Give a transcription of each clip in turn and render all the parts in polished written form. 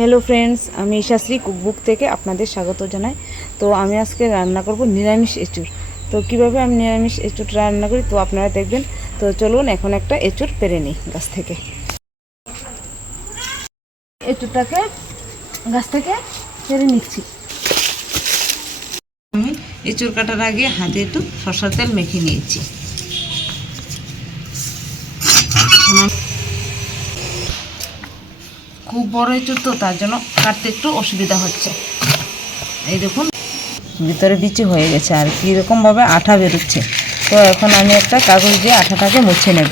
Hello friends আমি ইশাশ্রী cookbook থেকে আপনাদের স্বাগত জানাই। তো আমি আজকে রান্না করব নিরামিষ এঁচুড়। তো কিভাবে আমি নিরামিষ এঁচুড় রান্না করি তো আপনারা দেখবেন। তো চলুন এখন একটা এঁচুড় পেরে নিই গাছ থেকে। এঁচুড়টাকে গাছ থেকে পেরে নিচ্ছি। আমি এঁচুড় কাটার আগে হাতে একটু সরষের তেল মেখে নিয়েছি। খুব বড় এঁচুড় তো তার জন্য কাটতে একটু অসুবিধা হচ্ছে। এই দেখুন ভিতরে বিচি হয়ে গেছে আর কীরকমভাবে আঠা বেরোচ্ছে। তো এখন আমি একটা কাগজ দিয়ে আঠাটাকে মুছে নেব।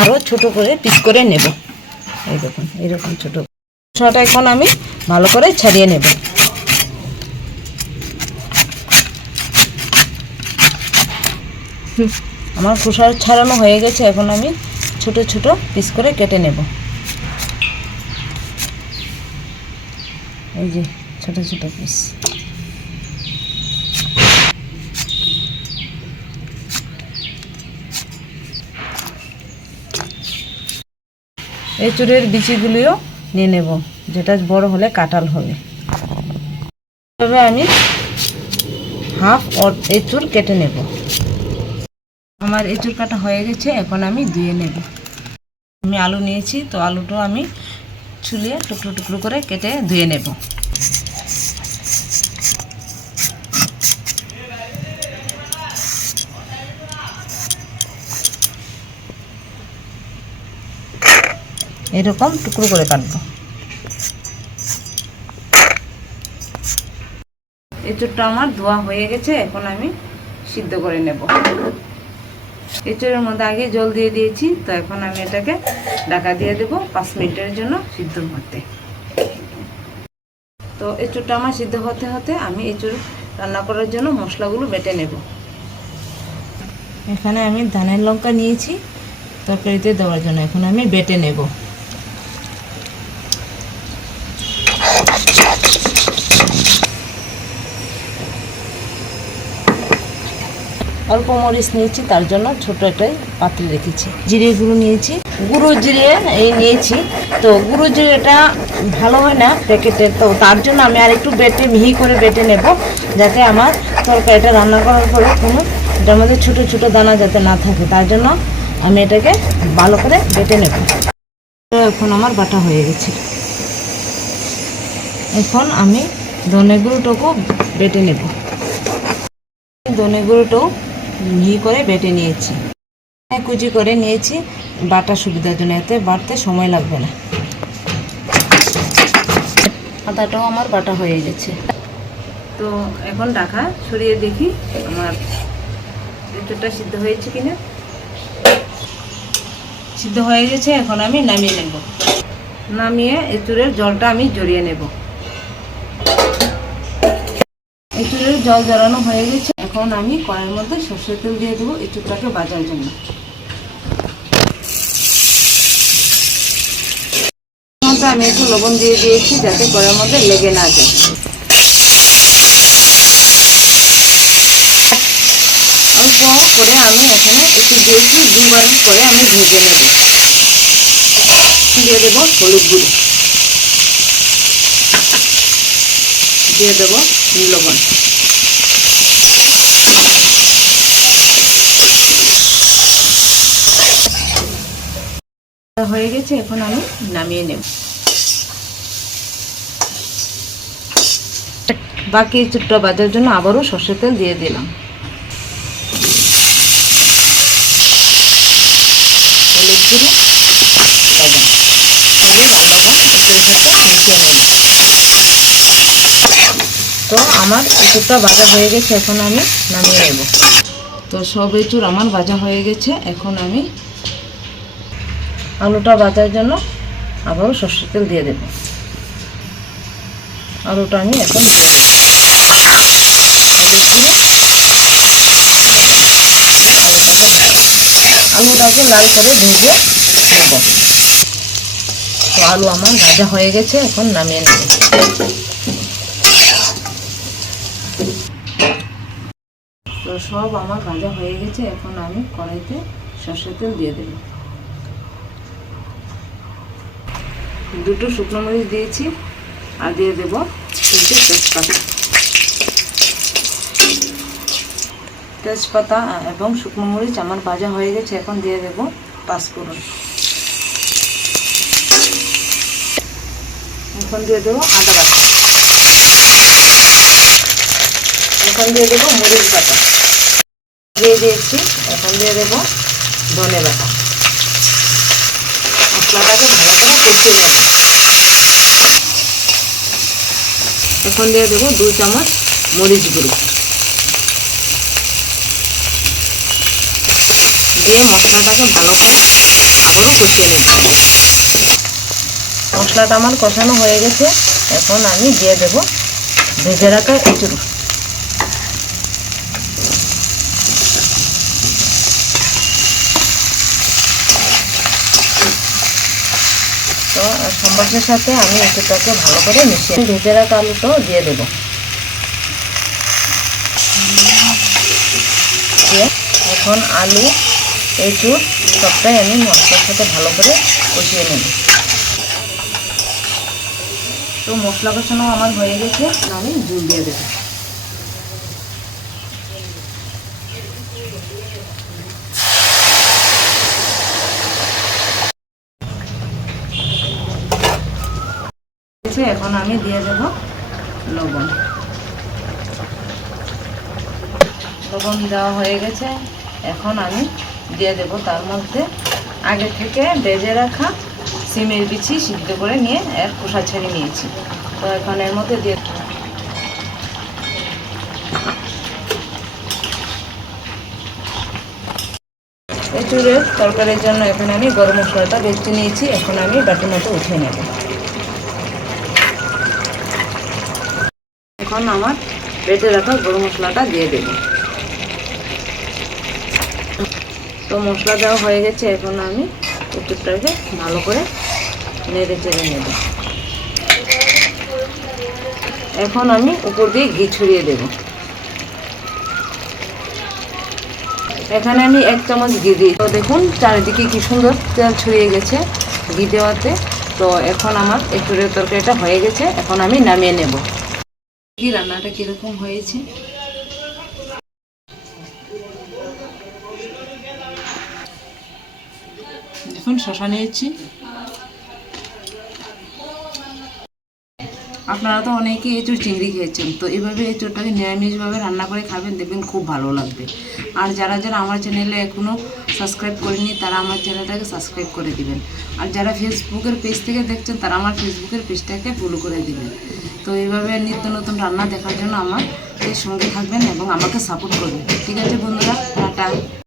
আরও ছোট করে পিস করে নেব। এই দেখুন এইরকম ছোট খোসাটা এখন আমি ভালো করে ছাড়িয়ে নেব। আমার খোসা ছাড়ানো হয়ে গেছে। এখন আমি ছোট ছোট পিস করে কেটে নেব। এই যে ছোট ছোট পিস। এঁচুড়ের বিচিগুলিও নিয়ে নেব, যেটা বড় হলে কাঁঠাল হবে। তবে আমি হাফ এঁচুড় কেটে নেব। আমার এঁচুড় কাটা হয়ে গেছে। এখন আমি ধুয়ে নেব। আমি আলু নিয়েছি, তো আলুটাও আমি ছুলিয়ে টুকরো টুকরো করে কেটে ধুয়ে নেব। এরকম টুকরো করে কাটবো। এঁচুড়টা আমার ধোয়া হয়ে গেছে। এখন আমি সিদ্ধ করে নেব। এঁচুড়ের মধ্যে আগে জল দিয়ে দিয়েছি, তো এখন আমি এটাকে ঢাকা দিয়ে দেব 5 মিনিটের জন্য সিদ্ধ হতে। তো এঁচুড়টা আমার সিদ্ধ হতে হতে আমি এঁচুড় রান্না করার জন্য মশলাগুলো বেটে নেব। এখানে আমি ধানের লঙ্কা নিয়েছি তরকারিতে দেওয়ার জন্য। এখন আমি বেটে নেব। অল্প মরিচ নিয়েছি, তার জন্য ছোট একটা পাত্রে রেখেছি। জিরে গুঁড়ো নিয়েছি, গুঁড়ো জিরে এই নিয়েছি। তো গুঁড়ো জিরেটা ভালো হয় না প্যাকেটের, তো তার জন্য আমি আর একটু বেটে মিহি করে বেটে নেব, যাতে আমার তরকারিটা রান্না করার পরে কোনো এটার মধ্যে ছোটো ছোটো দানা যাতে না থাকে। তার জন্য আমি এটাকে ভালো করে বেটে নেব। তো এখন আমার বাটা হয়ে গেছে। এখন আমি ধনে গুঁড়োটাকেও বেটে নেব। ধনে গুঁড়োটাও মিহি করে বেটে নিয়েছি, কুচি করে নিয়েছি বাটার সুবিধার জন্য, এতে বাটতে সময় লাগবে না। আদাটাও আমার বাটা হয়ে গেছে। তো এখন ঢাকা সরিয়ে দেখি আমার এঁচুড়টা সিদ্ধ হয়েছে কিনা। সিদ্ধ হয়ে গেছে। এখন আমি নামিয়ে নেব। নামিয়ে এঁচুড়ের জলটা আমি ঝরিয়ে নেব। এঁচুড়ের জল জড়ানো হয়ে গেছে। এখন আমি কড়াইয়ের মধ্যে সরষের তেল দিয়ে দেবো এঁচুড়টাকে ভাজার জন্য। আমি একটু লবণ দিয়ে দিয়েছি যাতে কড়াইয়ের মধ্যে লেগে না যায়। অল্প করে আমি এখানে একটু দিয়েছি, 2বার করে আমি ভেজে নেব। দিয়ে দেবো হলুদ গুঁড়ো, দিয়ে দেবো লবণ। হয়ে গেছে। এখন আমি নামিয়ে নেব। বাকি এঁচুড়টা ভাজার জন্য আবারও সরষের তেল দিয়ে দিলাম। হলুদ গুঁড়ো, লবণ সঙ্গে ভালোভাবে এঁচুড়ের সাথে মিশিয়ে নেব। তো আমার এঁচুড়টা ভাজা হয়ে গেছে। এখন আমি নামিয়ে নেব। তো সব এঁচুড় আমার ভাজা হয়ে গেছে। এখন আমি আলুটা ভাজার জন্য আবারও সরষের তেল দিয়ে দেব। আলুটা আমি এখন দিয়ে দেব। আলুটাকে লাল করে ভেজে নেব। তো আলু আমার ভাজা হয়ে গেছে, এখন নামিয়ে নেব। তো সব আমার ভাজা হয়ে গেছে, এখন আমি কড়াইতে সরষের তেল দিয়ে দেব। দুটো শুকনো মরিচ দিয়েছি, আর দিয়ে দেব 3টে তেজপাতা। তেজপাতা এবং শুকনো মরিচ আমার ভাজা হয়ে গেছে, এখন দিয়ে দেব পাঁচফোড়ন। এখন দিয়ে দেবো আদা বাটা। এখন দিয়ে দেবো মরিচ বাটা দিয়ে দিয়েছি। এখন দিয়ে দেবো ধনে বাটা। মশলাটাকে ভালো করে কষিয়ে নেব। এখন দিয়ে দেবো 2 চামচ মরিচ গুঁড়ো দিয়ে মশলাটাকে ভালো করে আবারও কষিয়ে নেব। মশলাটা আমার কষানো হয়ে গেছে, এখন আমি দিয়ে দেব ভেজে রাখা এঁচুড়। তো সম্বাসের সাথে আমি এঁচুড়টাকে ভালো করে মিশিয়ে ভেজে রাখা আলুটাও দিয়ে দেব। এখন আলু এঁচুড় সবটাই আমি মশলার সাথে ভালো করে কষিয়ে নেব। তো মশলা কষানো আমার হয়ে গেছে, আমি জল দিয়ে দেব। এখন আমি দিয়ে দেব লবণ। লবণ দেওয়া হয়ে গেছে, এখন আমি দিয়ে দেব তার মধ্যে আগে থেকে ভেজে রাখা সিমের বিচি সিদ্ধ করে নিয়ে এর খোসা ছেড়ে নিয়েছি। তো এখন এর মধ্যে দিয়ে এঁচুড়ের তরকারির জন্য এখানে আমি গরম মশলাটা বেটে নিয়েছি, এখন আমি বাটির মতো উঠিয়ে নেব। এখন আমার বেটে রাখা গরম মশলাটা দিয়ে দেব। তো মশলা দেওয়া হয়ে গেছে, এখন আমি এঁচুড়টাকে ভালো করে নেড়ে চেড়ে নেব। এখন আমি উপর দিয়ে ঘি ছড়িয়ে দেব। এখানে আমি 1 চামচ ঘি দিই। তো দেখুন চারিদিকে কি সুন্দর তেল ছড়িয়ে গেছে ঘি দেওয়াতে। তো এখন আমার এঁচুড়ের তরকারিটা হয়ে গেছে, এখন আমি নামিয়ে নেব। কি রান্নাটা কীরকম হয়েছে দেখুন। শসা নিয়েছি। আপনারা তো অনেকেই এঁচুড় চিংড়ি খেয়েছেন, তো এইভাবে এঁচুড়টাকে নিরামিষভাবে রান্না করে খাবেন, দেখবেন খুব ভালো লাগবে। আর যারা যারা আমার চ্যানেলে এখনও সাবস্ক্রাইব করেনি তারা আমার চ্যানেলটাকে সাবস্ক্রাইব করে দিবেন। আর যারা ফেসবুকের পেজ থেকে দেখছেন তারা আমার ফেসবুকের পেজটাকে ফলো করে দিবেন। তো এইভাবে নিত্য নতুন রান্না দেখার জন্য আমার সঙ্গে থাকবেন এবং আমাকে সাপোর্ট করবেন। ঠিক আছে বন্ধুরা, টাটা।